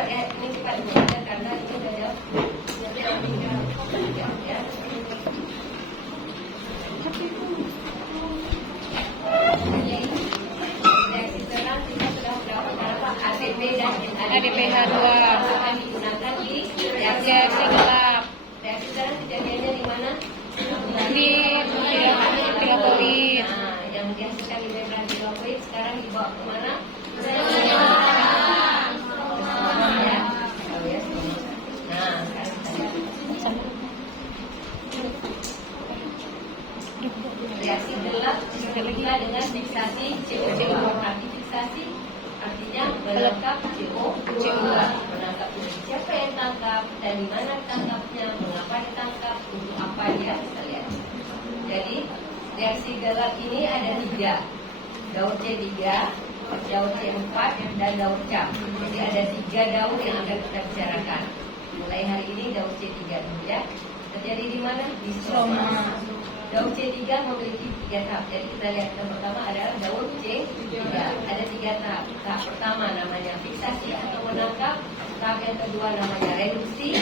cepat ya, ini cepat digunakan karena ini ada ya. Reaksi terang kita sudah berapa ADP dan ADPH2 digunakan di reaksi gelap reaksi terang kejadiannya di mana? di tilakoid. Nah, yang dihasilkan di membran tilakoid sekarang dibawa kemana? Reaksi gelap disebutkan dengan fiksasi CO2. Arti fiksasi artinya menangkap CO2. Menangkap ini siapa yang tangkap dan di mana tangkapnya, mengapa ditangkap, untuk apa dia, kita lihat. Jadi reaksi gelap ini ada 3, daun C3, daun C4 dan daun C. Jadi ada 3 daun yang akan kita bicarakan. Mulai hari ini daun C3 dulu ya. Terjadi di mana? Di stoma. Daun C3 memiliki 3 tahap. Jadi kita lihat yang pertama adalah daun C3. Ada 3 tahap. Tahap pertama namanya fiksasi atau menangkap. Tahap yang kedua namanya reduksi.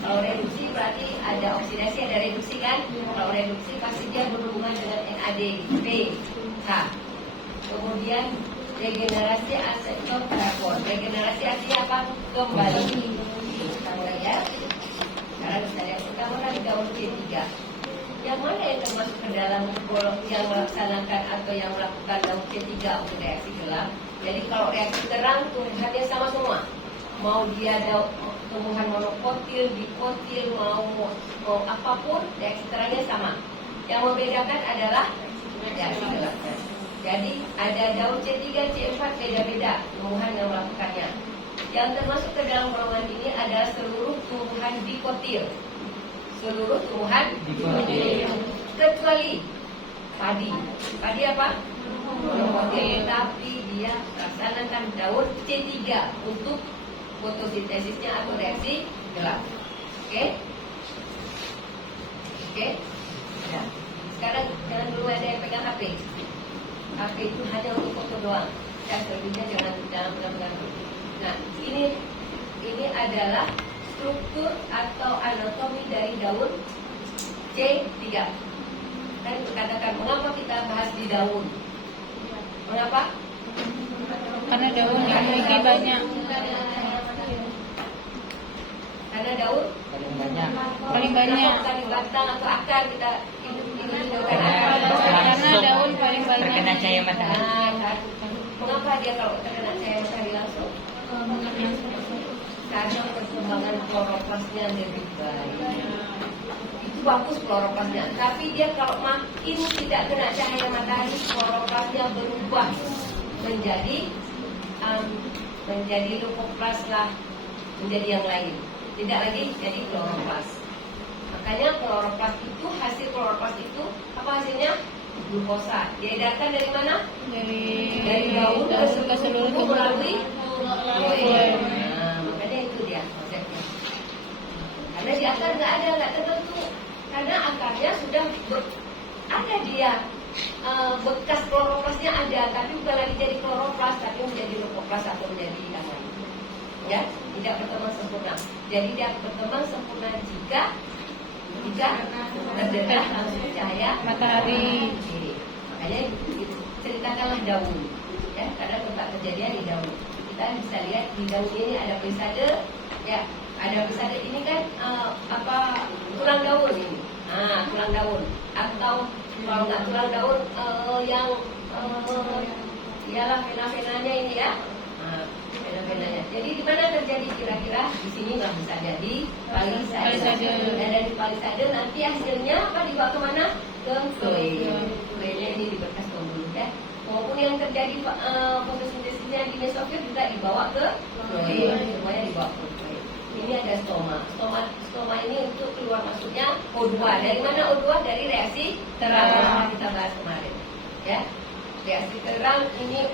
Kalau reduksi berarti ada oksidasi, ada reduksi kan? Kalau reduksi pasti dia berhubungan dengan NAD, pH. Kemudian regenerasi aseton karbon. Regenerasi artinya apa? Kembali. Kita mulai ya. Sekarang kita lihat pertama kan daun C3. Yang mana yang termasuk ke dalam yang melaksanakan atau yang melakukan daun C3 untuk reaksi gelap? Jadi kalau reaksi terang tumbuhannya sama semua. Mau dia tumbuhan monokotil, dikotil, mau apapun, reaksi terangnya sama. Yang membedakan adalah reaksi gelap. Jadi ada daun C3, C4 beda-beda tumbuhan yang melakukannya. Yang termasuk ke dalam golongan ini adalah seluruh tumbuhan dikotil. Seluruh tumbuhan dikotil. Kecuali padi. Padi apa? Monokotil. Tapi dia melaksanakan daun C3 untuk fotosintesisnya atau reaksi gelap. Oke? Oke? Ya. Sekarang jangan dulu ada yang pegang HP. HP itu hanya untuk foto doang. Ya, selebihnya jangan pegang-pegang. Nah, ini adalah struktur atau anatomi dari daun C3. Dan katakan mengapa kita bahas di daun? Mengapa? Karena daun yang memiliki banyak. Karena daun Paling banyak. Bukan batang atau akar kita ini bukan akar. Karena daun paling banyak. Terkena cahaya matahari. Nah, mengapa dia kalau terkena cahaya matahari langsung? Karena perkembangan kloroplasnya lebih baik. Itu bagus kloroplasnya. Tapi dia kalau makin tidak kena cahaya matahari, kloroplasnya berubah menjadi leukoplas lah, menjadi yang lain. Tidak lagi jadi kloroplas. Makanya kloroplas itu, hasil kloroplas itu apa hasilnya? Glukosa. Diedarkan dari mana? Dari daun ke seluruh tubuh melalui kloid. Nah, makanya itu dia konsepnya. Karena di akar nggak terbentuk. Karena akarnya sudah ada dia bekas kloroplasnya ada, tapi bukan lagi jadi kloroplas, tapi menjadi leukoplas atau menjadi yang lain. Ya, tidak berkembang sempurna. Jadi dia berkembang sempurna jika terdedah langsung cahaya matahari. Makanya ceritakanlah daun, ya, karena tempat kejadian di daun. Kita bisa lihat di daun ini ada perisade, ya, ada perisade ini kan tulang daun ini, tulang daun. Atau kalau nggak tulang daun yang ialah vena-venanya ini ya. Vena-venanya. Jadi di mana terjadi kira-kira? Di sini nggak bisa jadi palisade. Dan dari palisade nanti hasilnya apa dibawa kemana? Ke kloid. Kloidnya ini di bekas pembuluh ya. Maupun yang terjadi fotosintesisnya di mesofil juga dibawa ke kloid. Semuanya dibawa ke kloid. Ini ada stoma. Stoma ini untuk keluar masuknya O2. Dari mana O2? Dari reaksi terang kita bahas kemarin. Ya. Reaksi terang ini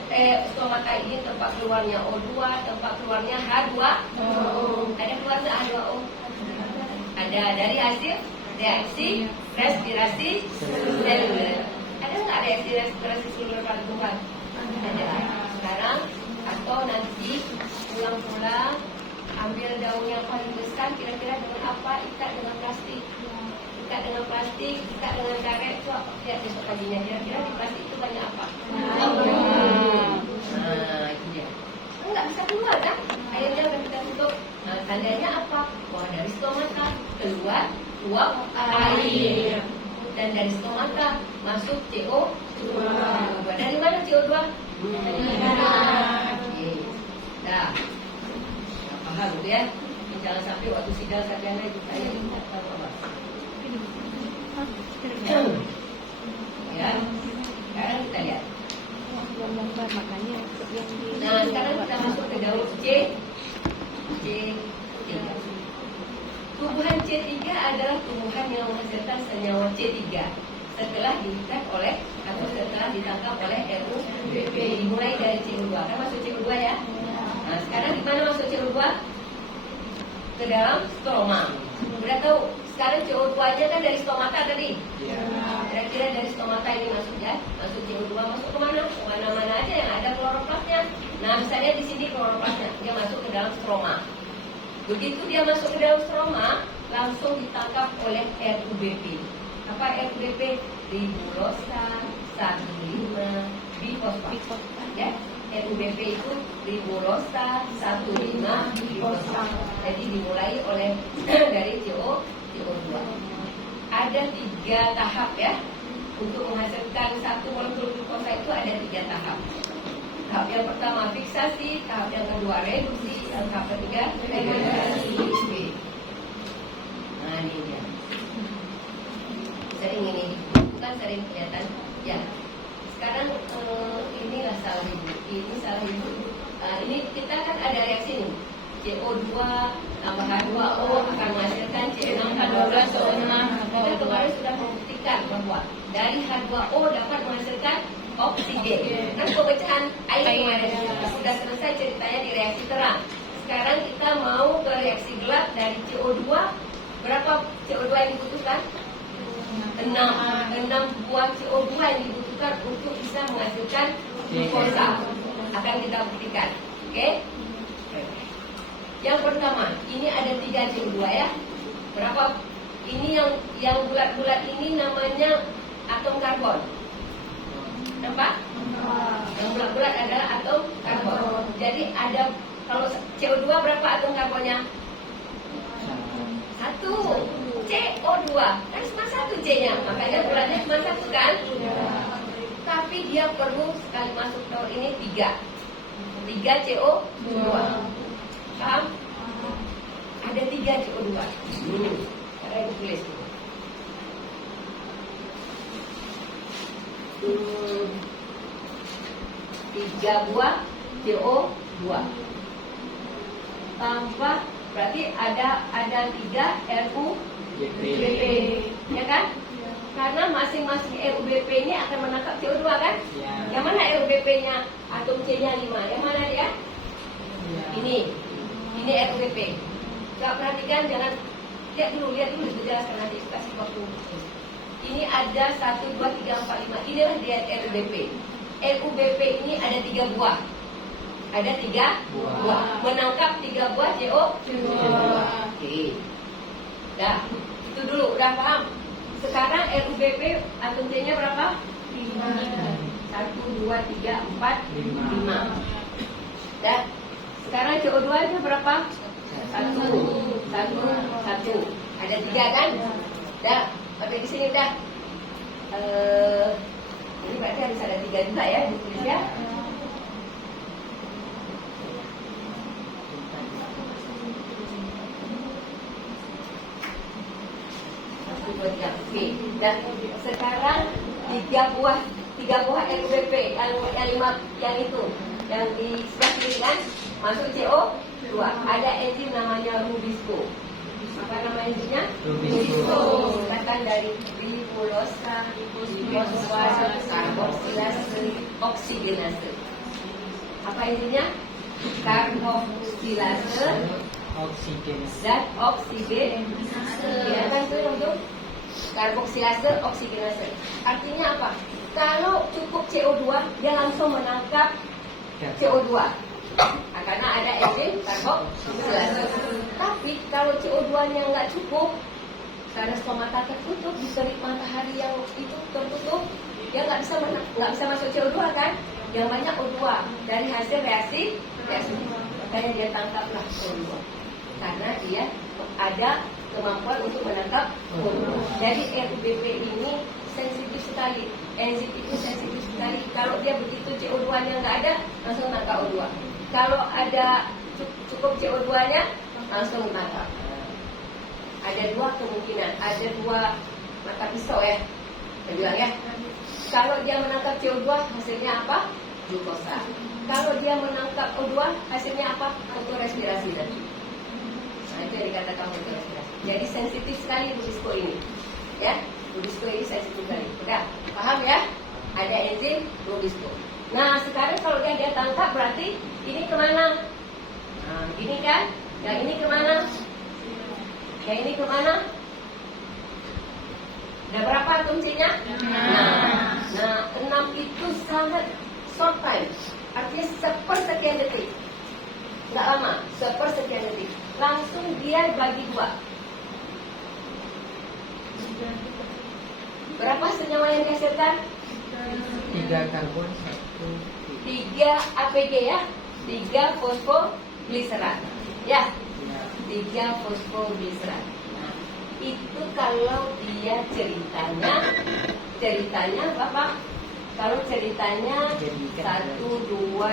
stomata ini tempat keluarnya O2, tempat keluarnya H2O. Ada keluar H2O? Ada dari hasil reaksi respirasi seluler. Ada nggak reaksi respirasi seluler pada Tuhan? Ada. Sekarang atau nanti pulang-pulang ambil daun yang paling besar, kira-kira dengan apa? Ikat dengan plastik. Ikat dengan plastik, ikat dengan karet. Coba lihat besok paginya, kira-kira di plastik itu banyak apa? Nah, itu dia. Enggak bisa keluar kan? Airnya udah kita tutup. Nah, tandanya apa? Wah, dari stomata keluar uap air. Dan dari stomata masuk CO2. Dari mana CO2? Dari udara. Nah, paham gitu ya? Jangan sampai waktu sidang sarjana itu saya ingat apa? Ya, sekarang kita lihat. Makanya yang di Nah, sekarang kita masuk ke daun C3. Tumbuhan C3 adalah tumbuhan yang menghasilkan senyawa C3 setelah diikat oleh atau setelah ditangkap oleh RUBP. Dimulai dari CO2. Kan masuk CO2 ya? Nah, sekarang di mana masuk CO2? Ke dalam stroma. Udah tahu? Sekarang CO2-nya kan dari stomata tadi. Kira-kira dari stomata ini masuk ya, masuk CO2 masuk ke mana? Ke mana-mana aja yang ada kloroplasnya. Nah, misalnya di sini kloroplasnya, dia masuk ke dalam stroma. Begitu dia masuk ke dalam stroma, langsung ditangkap oleh RUBP. Apa RUBP? Ribulosa 15 bifosfat. Ya, RUBP itu ribulosa 15 bifosfat. Jadi dimulai oleh dari CO2. Ada 3 tahap ya. Untuk menghasilkan satu molekul glukosa itu ada 3 tahap. Tahap yang pertama fiksasi, tahap yang kedua reduksi, dan tahap ketiga regenerasi. Nah, ini dia. Sering ini, bukan sering kelihatan. Ya. Sekarang inilah salah ibu. Ini salah ibu. Ini kita kan ada reaksi nih. CO2 tambah H2O akan menghasilkan C6H12O6. Kita kemarin sudah membuktikan bahwa dari H2O dapat menghasilkan oksigen. Kan pemecahan air kemarin sudah selesai ceritanya di reaksi terang. Sekarang kita mau ke reaksi gelap. Dari CO2, berapa CO2 yang dibutuhkan? 6 buah CO2 yang dibutuhkan untuk bisa menghasilkan glukosa. Akan kita buktikan. Oke? Yang pertama, ini ada 3 CO2 ya. Berapa? Ini yang bulat-bulat ini namanya atom karbon. Nampak? Yang bulat-bulat adalah atom karbon. Jadi ada, kalau CO2 berapa atom karbonnya? 1. CO2 kan cuma 1 C-nya, makanya bulatnya cuma 1 kan? Tapi dia perlu sekali masuk telur ini 3 CO2. Paham? Ada 3 CO2. Cara ibu tulis dulu. 3 buah CO2 tambah, berarti ada 3 RUBP, ya kan? Karena masing-masing RUBP ini akan menangkap CO2 kan? Yang mana RUBP-nya? Atom C-nya 5. Yang mana dia? Ini RUBP. Coba perhatikan, jangan lihat dulu dijelaskan nanti kasih waktu. Ini ada 1, 2, 3, 4, 5. Inilah dia RUBP. RUBP ini ada 3 buah. Ada 3 buah. Menangkap 3 buah CO2. Oke. Dah, itu dulu. Udah paham? Sekarang RUBP atom C-nya berapa? 5. 1, 2, 3, 4, 5. Dah. Sekarang CO2-nya berapa? 1. Ada 3 kan? Dah, sampai di sini udah. Ini berarti harus ada 3 juga ya, ditulis ya. Oke. Dan sekarang 3 buah RUBP yang itu yang di sebelah kiri kan masuk CO2. Ada enzim namanya Rubisco. Apa nama enzimnya? Rubisco. Singkatan dari ribulosa karboksilase oksigenase. Apa enzimnya? Karboksilase dan oksigenase. Ya kan itu untuk karboksilase oksigenase. Artinya apa? Kalau cukup CO2, dia langsung menangkap CO2. karena ada enzim karboksilase. Tapi kalau CO2-nya nggak cukup, karena stomata tertutup di terik matahari yang itu tertutup, dia nggak bisa masuk CO2 kan? Yang banyak O2 dari hasil reaksi. Makanya dia tangkaplah O2 karena dia ada kemampuan untuk menangkap O2. Jadi RUBP ini sensitif sekali, enzim itu sensitif sekali. Kalau dia begitu CO2-nya nggak ada, langsung tangkap O2. Kalau ada cukup CO2-nya, langsung tangkap. Ada dua kemungkinan, ada dua mata pisau ya, saya bilang ya. Kalau dia menangkap CO2, hasilnya apa? Glukosa. Kalau dia menangkap O2, hasilnya apa? Fotorespirasi tadi. Nah, itu yang dikatakan fotorespirasi. Jadi sensitif sekali Budisko ini, ya. Budisko ini sensitif sekali. Udah, paham ya? Ada enzim Budisko. Nah, sekarang kalau dia tangkap berarti ini kemana? Nah, ini kan? Yang ini kemana? Yang ini kemana? Ada berapa atom C-nya? 6. Nah, 6 itu sangat short time. Artinya sepersekian detik. Nggak lama, sepersekian detik. Langsung dia bagi 2. Berapa senyawa yang dihasilkan? 3 karbon, 1 3 APG ya. 3 fosfogliserat. Ya. 3 fosfogliserat. Nah, itu kalau dia ceritanya Bapak. Kalau ceritanya 1, 2,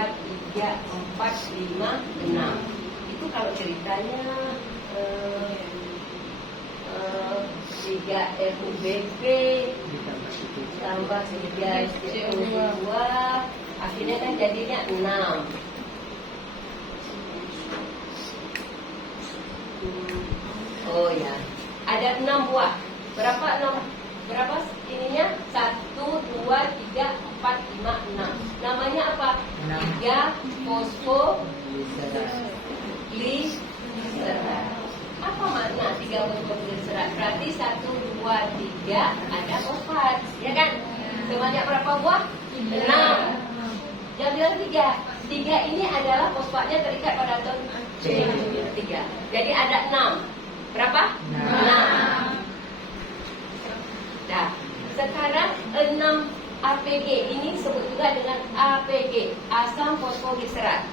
3, 4, 5, 6. Itu kalau ceritanya 3 RUBP tambah 3 CO2, akhirnya kan jadinya 6. Oh ya, ada 6 buah. Berapa 6? Berapa ininya? 1, 2, 3, 4, 5, 6. Namanya apa? 3 fosfogliserat. Apa makna 3 fosfogliserat? Berarti 1, 2, 3 ada fosfat, ya kan? Sebanyak berapa buah? 6. Jangan bilang 3. 3 ini adalah fosfatnya terikat pada atom C3. Jadi ada 6. Berapa? 6. Nah, sekarang 6 APG ini disebut juga dengan APG, asam fosfogliserat.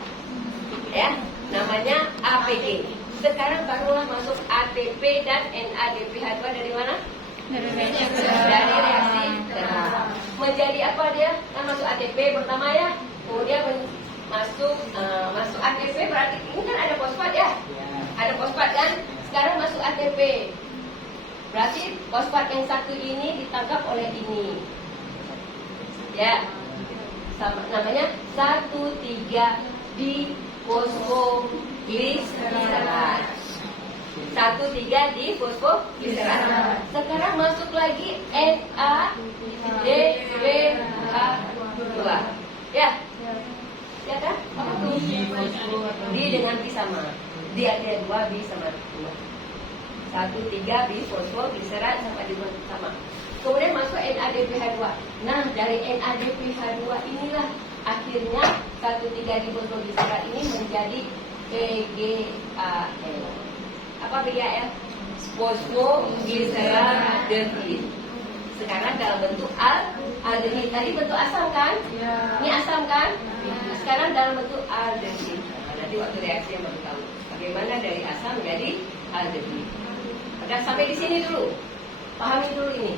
Ya, namanya APG. Sekarang barulah masuk ATP dan NADPH2 dari mana? Dari reaksi terang. Menjadi apa dia? Kan masuk ATP pertama ya. Kemudian masuk ATP, berarti ini kan ada fosfat ya? Ada fosfat kan? Sekarang masuk ATP. Berarti fosfat yang satu ini ditangkap oleh ini. Ya. Sama, namanya 1,3 difosfogliserat. 1,3 difosfogliserat. Sekarang masuk lagi NADPH2. Ya. Ya kan? Apa tuh? D dengan B sama. D ada 2, B sama 2. 1,3 bifosfogliserat sama. Kemudian masuk NADPH2. Nah, dari NADPH2 inilah akhirnya 1,3 difosfogliserat ini menjadi PGAL. Apa PGAL? Fosfogliseradehid. Sekarang dalam bentuk aldehid. Tadi bentuk asam kan? Ini asam kan? Sekarang dalam bentuk aldehid. Nanti waktu reaksi yang baru tahu bagaimana dari asam menjadi aldehid. Udah sampai di sini dulu. Pahami dulu ini.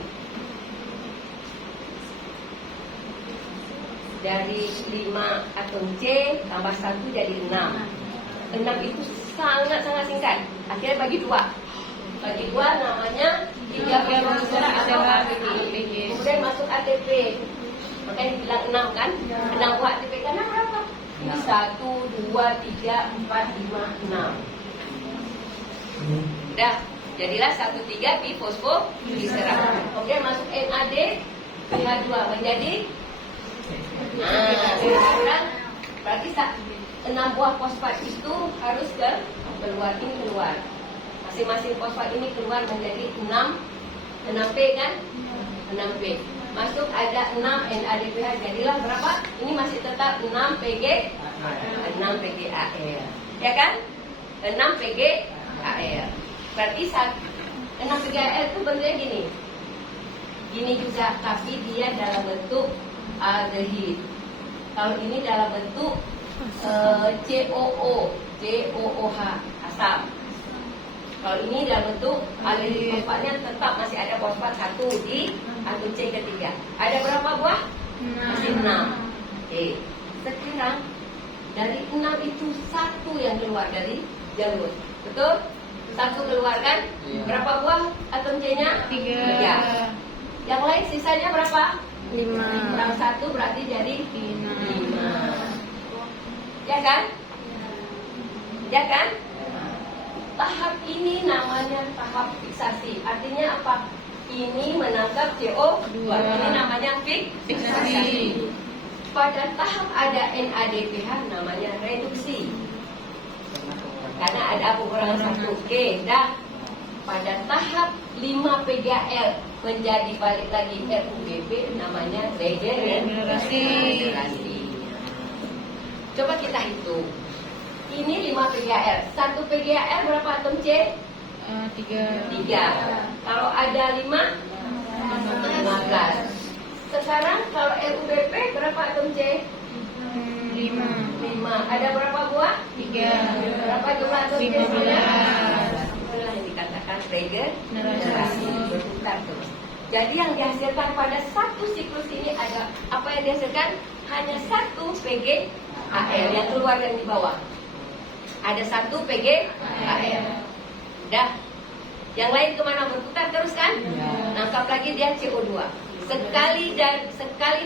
Dari 5 atom C tambah 1 jadi 6. 6 itu sangat-sangat singkat. Akhirnya bagi 2. Bagi 2 namanya 3 fosfogliserat atau APG. Kemudian masuk ATP. Makanya bilang 6 kan? 6 buah ATP karena berapa? Ini 1, 2, 3, 4, 5, 6. Udah. Jadilah 1,3 bifosfogliserat. Kemudian masuk NADPH2 menjadi. Nah, sekarang berarti 6 buah fosfat itu harus keluar. Masing-masing fosfat ini keluar menjadi 6P kan? 6P. Masuk ada 6 NADPH. Jadilah berapa? Ini masih tetap 6 PG 6 PGAL. Ya kan? 6 PGAL. Berarti 6 PGAL itu bentuknya gini. Gini juga, tapi dia dalam bentuk aldehid. Kalau ini dalam bentuk COOH, asam. Kalau ini dalam bentuk aldehid, fosfatnya tetap masih ada fosfat 1 di atom C ketiga. Ada berapa buah? Masih 6. Oke. Sekarang dari 6 itu 1 yang keluar dari jalur. Betul? 1 keluar kan? Berapa buah atom C-nya? 3. Yang lain sisanya berapa? 5. Kurang 1 berarti jadi 5. Ya kan? Ya kan? Tahap ini namanya tahap fiksasi. Artinya apa? Ini menangkap CO2. Ini namanya fiksasi. Pada tahap ada NADPH namanya reduksi. Karena ada pengurangan 1. Oke, dah. Pada tahap 5 PGAL menjadi balik lagi RUBP namanya regenerasi. Coba kita hitung. Ini 5 PGAL. 1 PGAL berapa atom C? 3. Kalau ada 5, 15. Sekarang kalau RUBP berapa atom C? 5. Ada berapa buah? 3. Berapa jumlah atom C? 15. Itulah yang dikatakan regenerasi. Berputar terus. Jadi yang dihasilkan pada satu siklus ini ada apa yang dihasilkan? Hanya 1 PGAL yang keluar dari bawah. Ada 1 PGAL. Dah. Yang lain kemana? Berputar terus kan? Nangkap lagi dia CO2. Sekali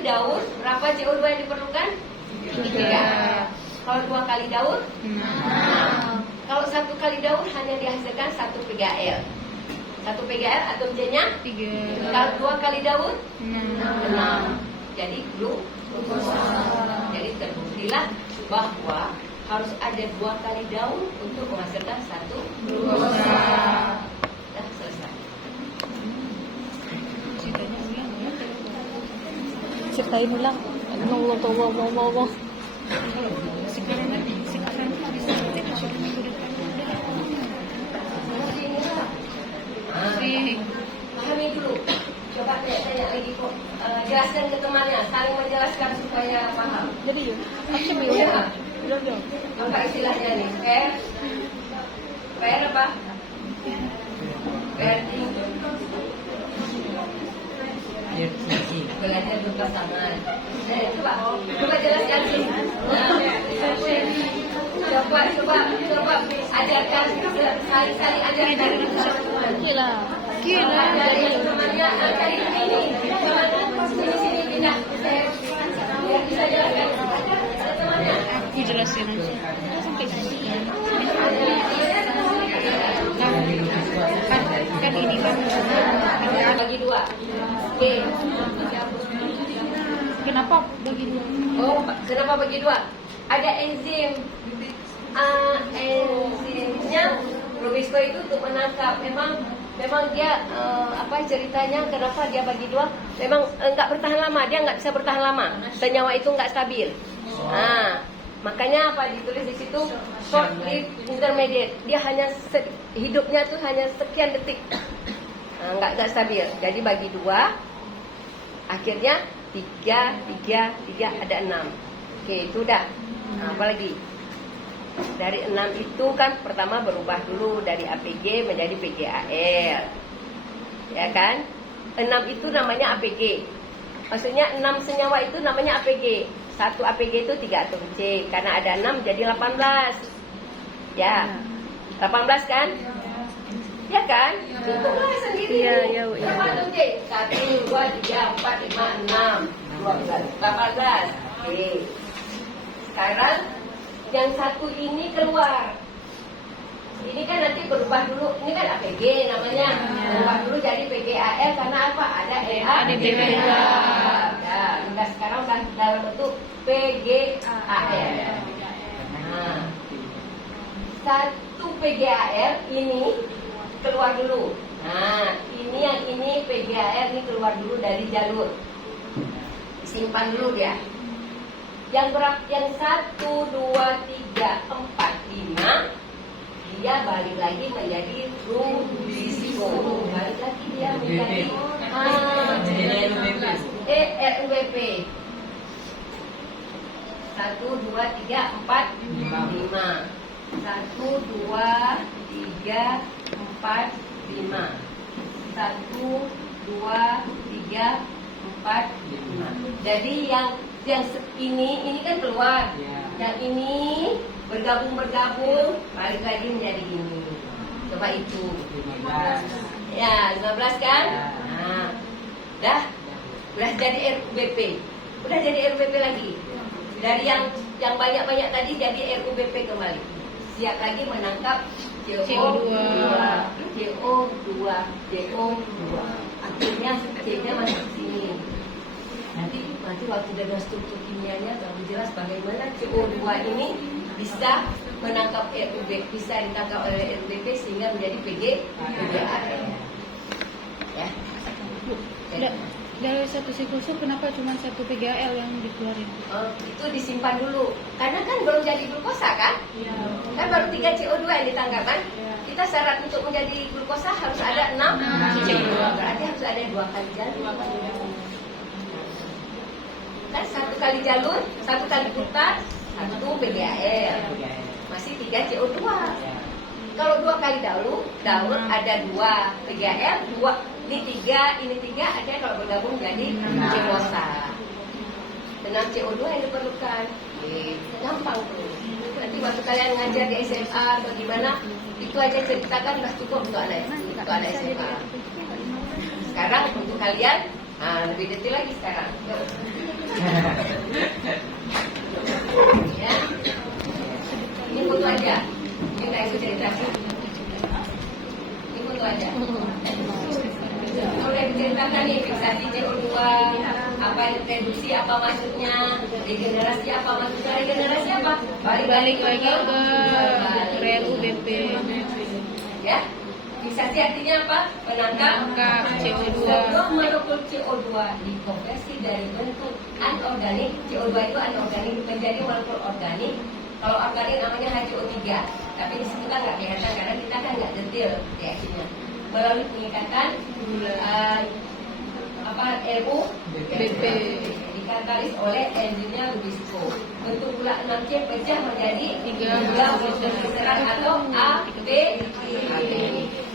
daur berapa CO2 yang diperlukan? 3. Kalau 2 kali daur? 6. Kalau 1 kali daur hanya dihasilkan 1 PGAL. 1 PGAL atom C-nya 3. Kalau 2 kali daur? 6. Jadi glukosa. Jadi terbuktilah bahwa harus ada 2 kali daur untuk menghasilkan 1 glukosa. Dah selesai. Ceritain ulang. Wow. Pahami dulu. Coba tanya lagi kok. Jelaskan ke temannya, saling menjelaskan supaya paham. Jadi yuk. Apa istilahnya nih? PR apa? PR tinggi. Belajar berpasangan. Coba jelaskan sih. Coba ajarkan, sekali ajarkan. Gila. Dari temannya cari ini, sini pindah. Biar bisa jelaskan. Temannya. Aku jelasin aja. Sampai sini. Kan ini kan. Bagi 2. Oke. Kenapa bagi 2? Oh, kenapa bagi 2? Ada enzim. Enzimnya Rubisco itu untuk menangkap. Memang dia apa ceritanya kenapa dia bagi 2? Memang enggak bertahan lama, dia enggak bisa bertahan lama. Senyawa itu enggak stabil. Makanya apa ditulis di situ short lived intermediate. Dia hanya hidupnya tuh hanya sekian detik. Enggak stabil. Jadi bagi 2 akhirnya 3 ada 6. Oke, itu udah. Apa lagi? Dari 6 itu kan pertama berubah dulu dari APG menjadi PGAL. Ya kan? 6 itu namanya APG. Maksudnya 6 senyawa itu namanya APG. 1 APG itu 3 atom C. Karena ada 6 jadi 18. Ya. 18 kan? Ya kan? Hitunglah sendiri. Iya. Berapa atom C? 1, 2, 3, 4, 5, 6, 12, 18. Oke. Sekarang yang 1 ini keluar. Ini kan nanti berubah dulu. Ini kan APG namanya. Berubah dulu jadi PGAL karena apa? Ada NADPH. Ya, udah sekarang udah dalam bentuk PGAL. Nah, 1 PGAL ini keluar dulu. Nah, ini PGAL ini keluar dulu dari jalur. Simpan dulu dia. Yang berapa? Yang 1, 2, 3, 4, 5. Dia balik lagi menjadi Rubisco. Balik lagi dia menjadi RUBP. 1, 2, 3, 4, 5. 1, 2, 3, 4, 5. 1, 2, 3, 4, 5. Jadi yang ini kan keluar. Yang ini bergabung balik lagi menjadi ini. Coba itu. 15. Ya, 15 kan? Nah, udah jadi RUBP. Udah jadi RUBP lagi. Dari yang banyak-banyak tadi jadi RUBP kembali. Siap lagi menangkap CO2. Akhirnya C-nya masuk ke sini. Nanti waktu dari struktur kimianya baru jelas bagaimana CO2 ini bisa menangkap RUBP, bisa ditangkap oleh RUBP sehingga menjadi PGAL. Ya. Dari satu siklusnya kenapa cuma satu PGAL yang dikeluarin? Itu disimpan dulu. Karena kan belum jadi glukosa kan? Kan baru 3 CO2 yang ditangkap kan? Kita syarat untuk menjadi glukosa harus ada 6 CO2. Berarti harus ada 2 kali jalur. Kan 1 kali jalur, 1 kali putar, 1 PGAL. Masih 3 CO2. Kalau 2 kali daur ada 2 PGAL, 2 ini 3, artinya kalau bergabung jadi glukosa. 6 CO2 yang diperlukan. Gampang tuh. Nanti waktu kalian ngajar di SMA atau gimana, itu aja ceritakan sudah cukup untuk anak SMA. Sekarang untuk kalian lebih detail lagi sekarang. Ya. Ini foto aja. Ini nggak ikut cerita. Ini foto aja. Udah diceritakan nih fiksasi CO2, apa reduksi, apa maksudnya, regenerasi apa maksudnya, regenerasi apa? Balik lagi ke RUBP. Ya, fiksasi artinya apa? Menangkap CO2. Sebuah molekul CO2 dikonversi dari bentuk anorganik, CO2 itu anorganik menjadi molekul organik. Kalau organik namanya H2O3, tapi di situ kan nggak kelihatan karena kita kan nggak detail reaksinya. Melalui pengikatan RUBP dikatalis oleh enzimnya Rubisco. Bentuk gula 6C pecah menjadi 3 glukoserat atau ATP.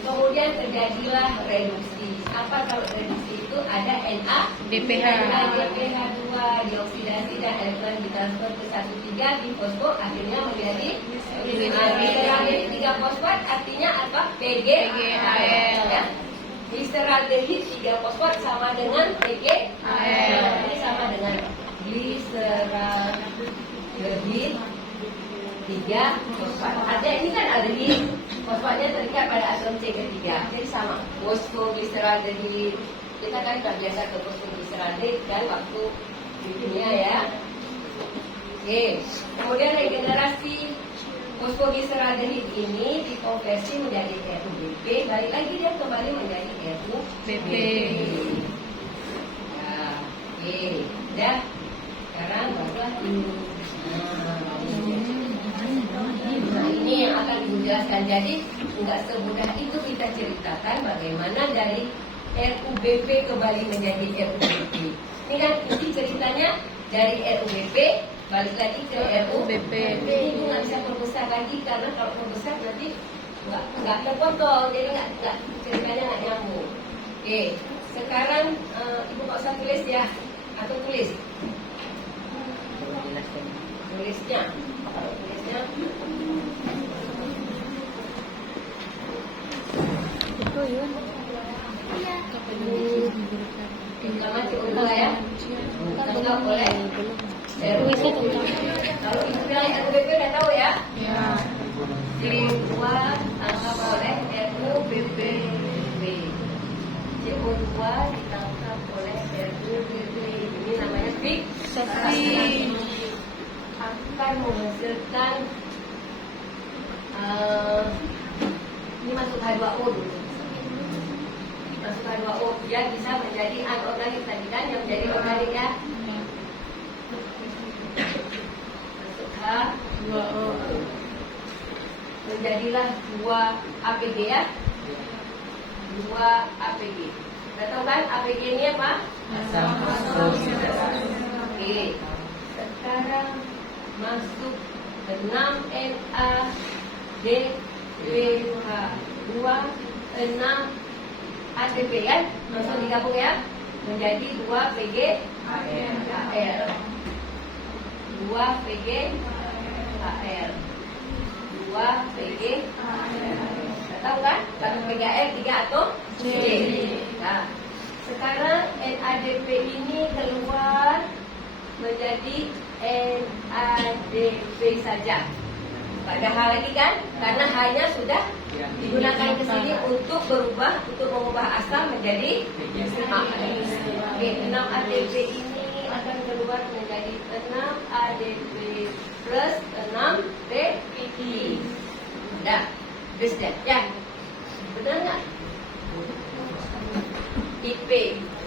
Kemudian terjadilah reduksi. Apa kalau reduksi itu ada DPH. DPH2 dioksidasi dan elektron ditransfer ke 1,3 di fosfor akhirnya menjadi glyceraldehyde 3 fosfat artinya apa? PGAL. Ya. Glyceraldehyde 3 fosfat sama dengan PGAL. Ini sama dengan glyceraldehyde 3 fosfat. Artinya ini kan aldehyde, fosfatnya terikat pada atom C ketiga. Jadi sama. Fosfoglyceraldehyde. Kita kan sudah biasa ke fosfoglyceraldehyde dan waktu di dunia ya. Oke. Kemudian regenerasi fosfoglyceraldehyde ini dikonversi menjadi RUBP. Balik lagi dia kembali menjadi RUBP. Ya. Oke. Dah. Sekarang barulah ini. Nah, ini yang akan dijelaskan. Jadi nggak semudah itu kita ceritakan bagaimana dari RUBP kembali menjadi RUBP. Ini kan inti ceritanya dari RUBP balik lagi ke RUBP. Ini nggak bisa perbesar lagi karena kalau perbesar nanti nggak terkontrol, jadi nggak ceritanya nggak nyambung. Oke, sekarang ibu nggak usah tulis ya, atau tulis. Tulisnya. Itu yun. Sama CO2 ya. Tanggap boleh. Tulisnya tentang. Kalau ibu bilang RUBP udah tahu ya. Ya. CO2 tangkap oleh RUBP. CO2 ditangkap oleh RUBP. Ini namanya fiksasi. Akan menghasilkan ini masuk H2O dulu. Masuk H2O dia bisa menjadi anorganik tadi kan yang menjadi organik ya. 2O. Menjadilah 2 APG ya. 2 APG. Sudah tahu kan APG ini apa? Asam fosfohidrat. Oke. Sekarang masuk 6Na DPH 2 6 ATP kan? Langsung digabung ya. Menjadi 2 PG AL. 2 PG AL. 2 PG AL. Tahu kan? 1 PG AL 3 atom C. Nah, sekarang NADP ini keluar menjadi NADP saja. Tak ada hal lagi kan? Karena hanya sudah digunakan ke sini untuk mengubah asam menjadi Oke, 6 ADP ini akan keluar menjadi 6 ADP plus 6 TP. Dah, sudah ya. Benar nggak? IP,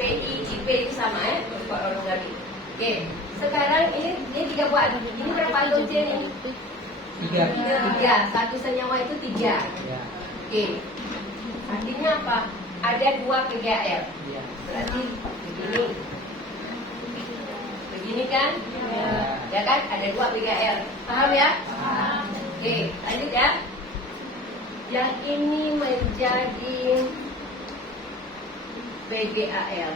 PI, IP itu sama ya, Pak Orang tadi. Oke, sekarang ini 3 buat. Ini berapa atom C ini? 3. Satu senyawa itu 3. Ya. Oke. Artinya apa? Ada 2 PGAL. Ya. Berarti begini. Begini kan? Ya kan? Ada 2 PGAL. Paham ya? Oke, lanjut ya. Yang ini menjadi PGAL.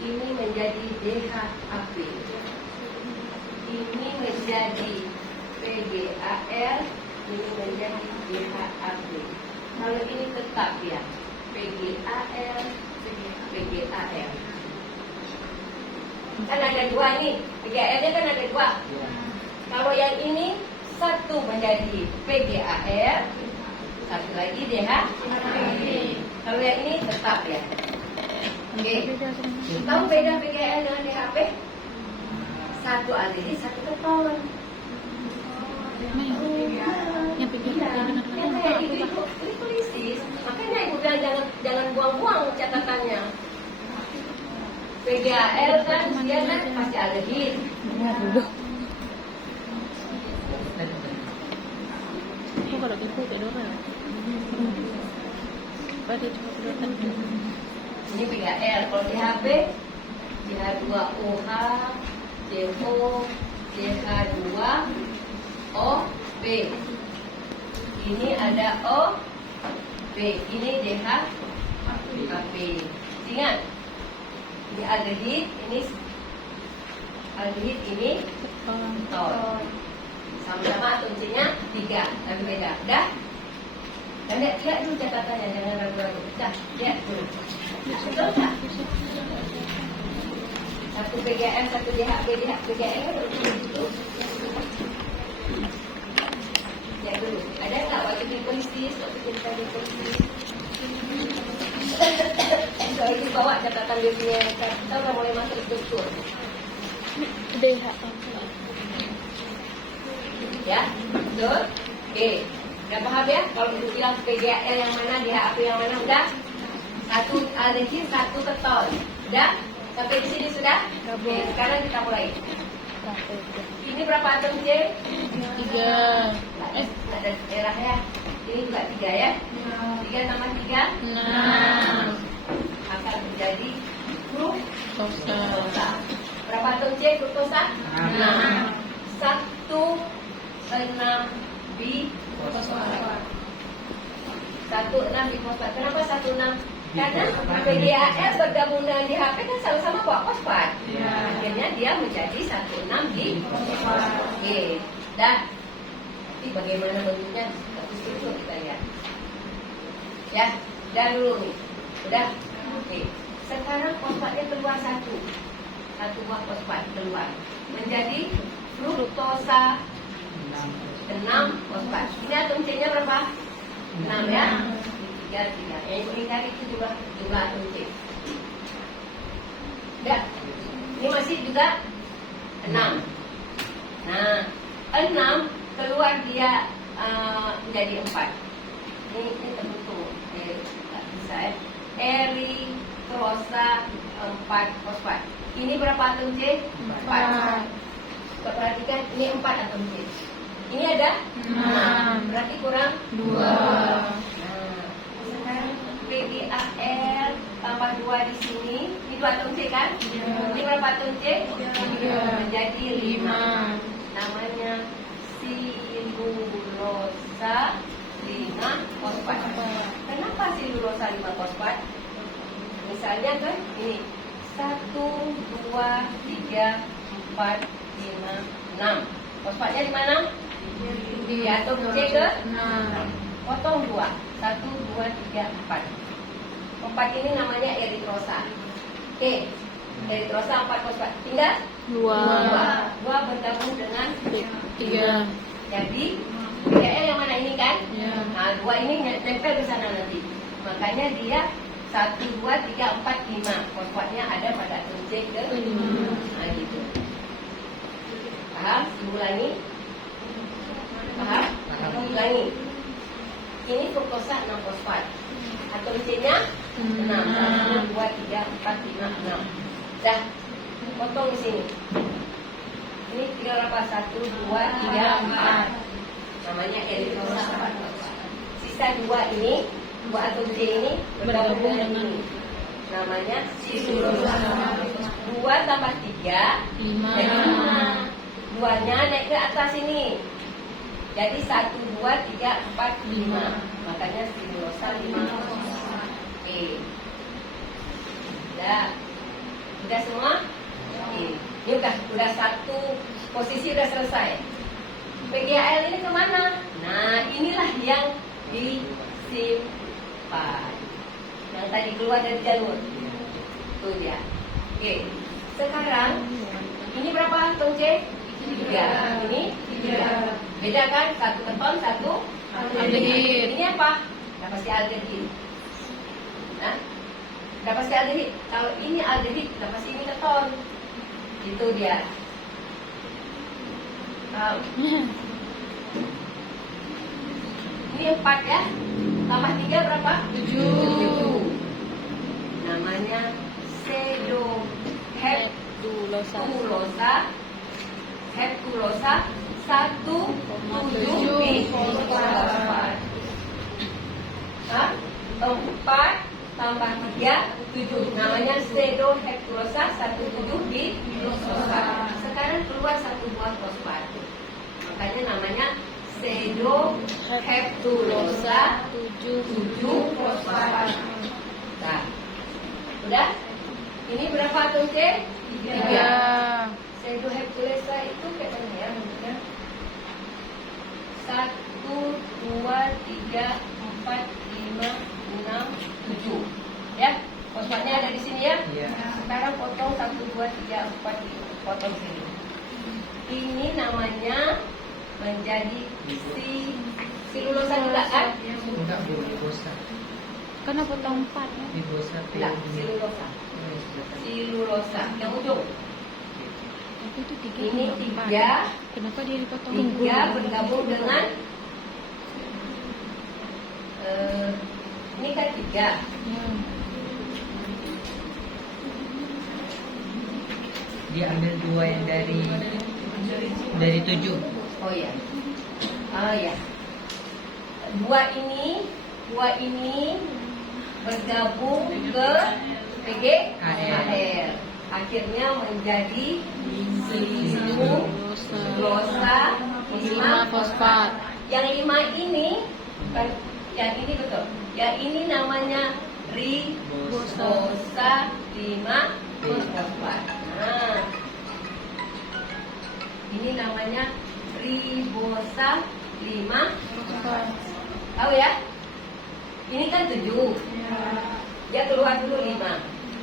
Ini menjadi DHAP. Ini menjadi PGAL, ini menjadi DHAP. Kalau ini tetap ya, PGAL, PGAL. Kan ada 2 nih, PGAL-nya kan ada 2. Ya. Kalau yang ini satu menjadi PGAL, satu lagi DHAP. Kalau yang ini tetap ya. Oke. Tahu beda PGAL dengan DHAP? Satu aldehid, satu keton. Yang pikir dengan Kayak itu glicolysis. Makanya ibu bilang jangan buang-buang catatannya. PGAL kan dia kan pasti aldehid. Aku kalau gitu kayak Dora. Pada cuma kelihatan. Ini PGAL. Kalau DHP CH2OH, CO, CH2OB. Ini ada OB. Ini DHAP. Ingat, ini aldehid, ini ketol. Sama-sama atom C-nya 3, tapi beda. Dah? Dan lihat dulu catatannya, jangan ragu-ragu. Dah, lihat dulu. Betul tak? Satu PGM, satu DHP, PGM kan begitu. Lihat dulu. Ada tak waktu glicolysis, waktu kita glicolysis? Kalau itu bawa catatan dia punya, kita udah mulai masuk struktur. DHA. Ya, betul? Oke, udah paham ya? Kalau ibu bilang PGAL yang mana, DHAP yang mana, udah? Satu aldehid, satu ketol. Udah? Sampai di sini sudah? Oke, sekarang kita mulai. Ini berapa atom C? 3. Ada merah ya. Ini juga 3 ya? 3 tambah 3? 6. Akan menjadi fruktosa. Berapa atom C fruktosa? 6. 6 bifosfat. 6 bifosfat. Kenapa 16? Karena PGAL bergabung dengan DHP kan sama-sama bawa fosfat. Akhirnya dia menjadi 16 bifosfat. Oke, dah. Ini bagaimana bentuknya? Satu struktur kita lihat. Ya, dah dulu nih. Udah? Oke. Sekarang fosfatnya keluar satu buah fosfat keluar menjadi fruktosa 6 fosfat. Ini atom C-nya berapa? 6 ya? 3. Yang ibu cari itu juga atom C. Udah? Ini masih juga 6. Nah, 6 keluar dia menjadi 4. Ini terbentuk. Tak bisa ya. Eritrosa 4 fosfat. Ini berapa atom C? 4. Coba perhatikan, ini 4 atau mungkin. Ini ada 6. Berarti kurang 2. Nah, sekarang PGAL tambah 2 di sini. Ini 2 atau C kan? Ini berapa atau C? 3. Menjadi 5. Namanya silulosa 5 fosfat. Kenapa silulosa 5 fosfat? Misalnya kan ini 1, 2, 3, 4, 5, 6. Fosfatnya di mana? Di atom C ke 6. Potong 2. 1, 2, 3, 4. 4 ini namanya eritrosa. Oke. Eritrosa 4 fosfat. Tinggal 2 bergabung dengan 3. Jadi PGL yang mana ini kan? Ya. Nah, 2 ini nempel di sana nanti. Makanya dia 1, 2, 3, 4, 5. Fosfatnya ada pada atom C ke 5. Nah, gitu. Paham? Ulangi. Paham? Ulangi. Ini fruktosa 6 fosfat. Atom C-nya 6. 1, 2, 3, 4, 5, 6. Dah. Potong di sini. Ini tinggal berapa? 1, 2, 3, 4. Namanya eritrosa 4 fosfat. Sisa 2 ini, 2 atom C ini bergabung dengan ini. Namanya silulosa. 2 tambah 3 5. jadi 5. 2-nya naik ke atas ini. Jadi 1, 2, 3, 4, 5. Makanya silulosa 5 fosfat. Oke. Udah semua? Oke. Ini udah satu posisi udah selesai. PGAL ini kemana? Nah, inilah yang disimpan. Yang tadi keluar dari jalur. Itu dia. Oke. Sekarang ini berapa atom C? 3. Ini 3. Beda kan? 1 keton, 1 aldehid. Ini apa? Udah pasti aldehid. Nah, udah pasti aldehid. Kalau ini aldehid, udah pasti ini keton. Itu dia. Ini 4 ya. Tambah 3 berapa? 7. Namanya heptulosa 1,7 fosfat. 4 tambah 3 7. Namanya pseudoheptulosa 1,7 fosfat. Sekarang keluar 1 buah fosfat. Makanya namanya pseudoheptulosa 7 fosfat. Nah, udah? Ini berapa atom C? 3. Pseudoheptulosa itu kayak mana ya bentuknya? 1, 2, 3, 4, 5, 6, 7. Ya, fosfatnya ada di sini ya? Iya. Sekarang potong 1, 2, 3, 4, 5. Potong sini. Ini namanya menjadi silulosa juga kan? Enggak, Bu. Ribosa. Karena potong 4 ya. Ribosa. Enggak, silulosa. Silulosa yang ujung. Tapi itu 3 Ini 4. 3. Kenapa dia dipotong? 3 bergabung dengan ini kan 3. Ya. Dia ambil 2 yang dari 7. Oh ya. Ah ya. 2 ini bergabung ke PGAL. Akhirnya menjadi silulosa 5 fosfat. Yang 5 ini kan, yang ini betul. Yang ini namanya ribosa 5 fosfat. Nah, ini namanya ribosa 5 fosfat. Tahu ya? Ini kan 7. Dia keluar dulu 5.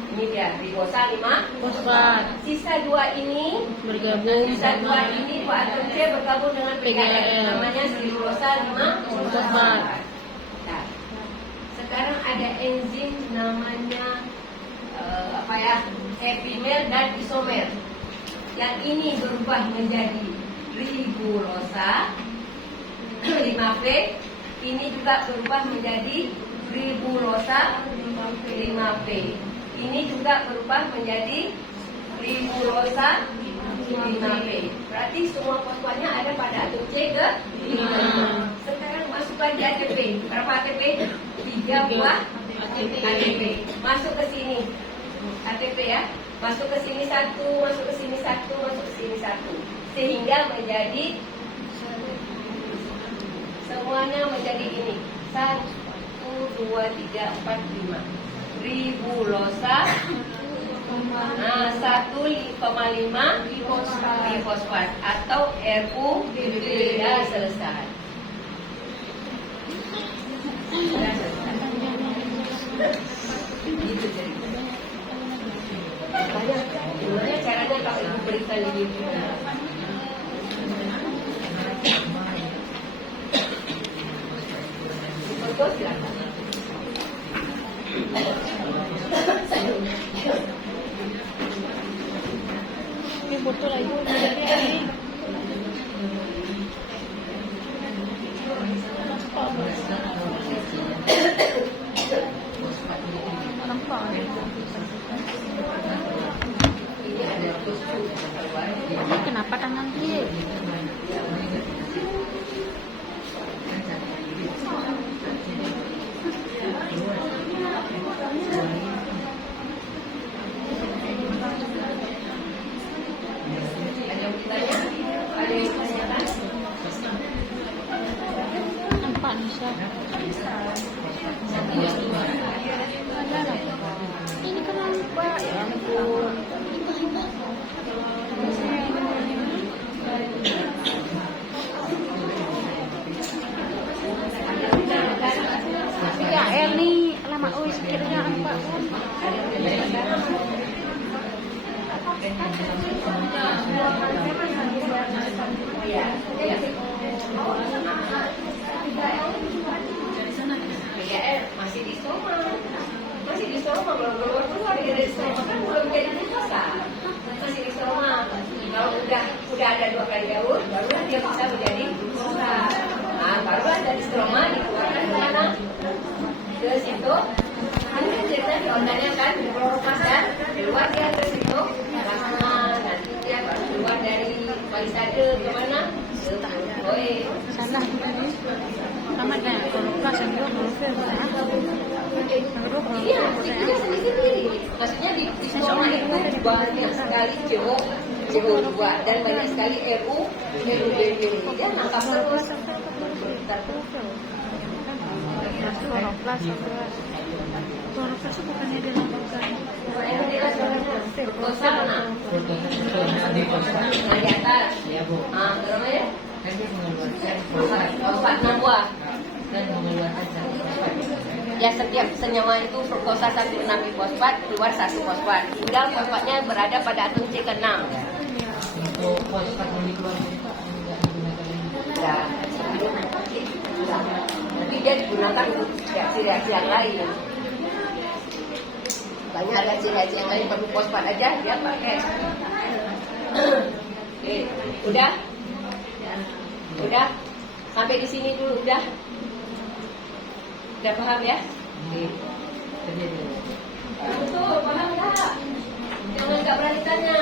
Ini dia ribosa 5 Fosfat. Sisa 2 ini Bergabung Sisa 2 dengan ini 2 atom C bergabung dengan PGAL. Namanya silulosa 5 fosfat. Nah, sekarang ada enzim namanya epimer dan isomer. Yang ini berubah menjadi ribulosa 5P. Ini juga berubah menjadi ribulosa 5P. Ini juga berubah menjadi ribulosa 5P. Berarti semua fosfatnya ada pada atom C ke 5. Sekarang masukkan di ATP. Berapa ATP? 3 buah ATP. Masuk ke sini. ATP ya. Masuk ke sini 1, masuk ke sini 1, masuk ke sini 1. Sehingga menjadi semuanya menjadi ini. 1, 2, 3, 4, 5. Ribulosa. Nah, 1,5 trifosfat atau RU. Ya, selesai. Sudah selesai. Gitu ceritanya. Gimana caranya kalau ibu berikan di YouTube? Betul silakan. Ini botol lagi dari ini. Nampak. Ini kenapa tangan dia? Nampak Nisa. Ini kan nampak. Ya ampun. Ya El nih lama uis pikirnya apa pun. Masih di Soma. Masih di Soma, belum keluar dari Soma kan belum jadi dewasa. Masih di Soma. Kalau udah ada 2 kali daur, barulah dia bisa menjadi dewasa. Nah, barulah dari stroma dikeluarkan ke mana? Ke situ. Ini ceritanya di organnya kan di kloroplasma, keluar dia ke situ. Nah, nanti dia baru keluar dari palisade ke mana? Ke kloe. Salah ini. Sama kayak kloroplast yang dua klorofil. Iya, dia sendiri. Maksudnya di stroma itu banyak sekali CO2 dan banyak sekali RuBB. Dia nangkap terus. Kloroplast itu bukannya dilambangkan. Fruktosa mana? Nah, di atas. Ah, terus ya? Fosfat 6 buah. Ya, setiap senyawa itu fruktosa 1,6 fosfat, keluar 1 fosfat. Tinggal fosfatnya berada pada atom C ke-6. Untuk fosfat yang dikeluarkan Ya, nanti dia digunakan untuk reaksi-reaksi yang lain. Banyak reaksi-reaksi yang lain perlu fosfat aja dia pakai. Oke, udah? Udah? Sampai di sini dulu udah? Udah paham ya? Betul, paham enggak? Jangan enggak berani tanya.